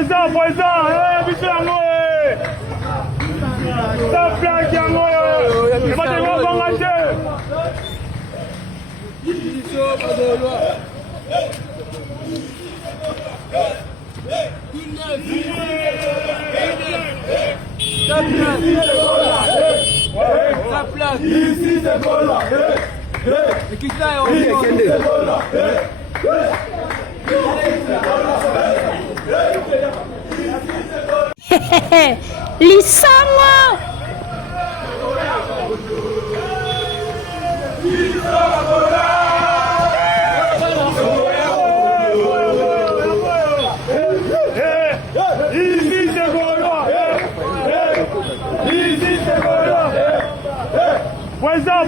Poison, biso yango sa plaque yango ebatengo bonga te La place ici c'est bon là. Et qui ça est Lisango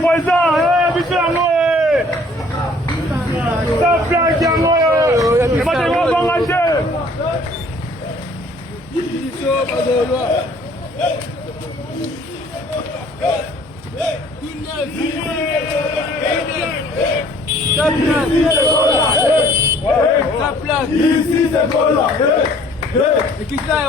Poison, biso yango sa plaque yango ebatengo bonga te La place ici c'est bon là. Et qui ça est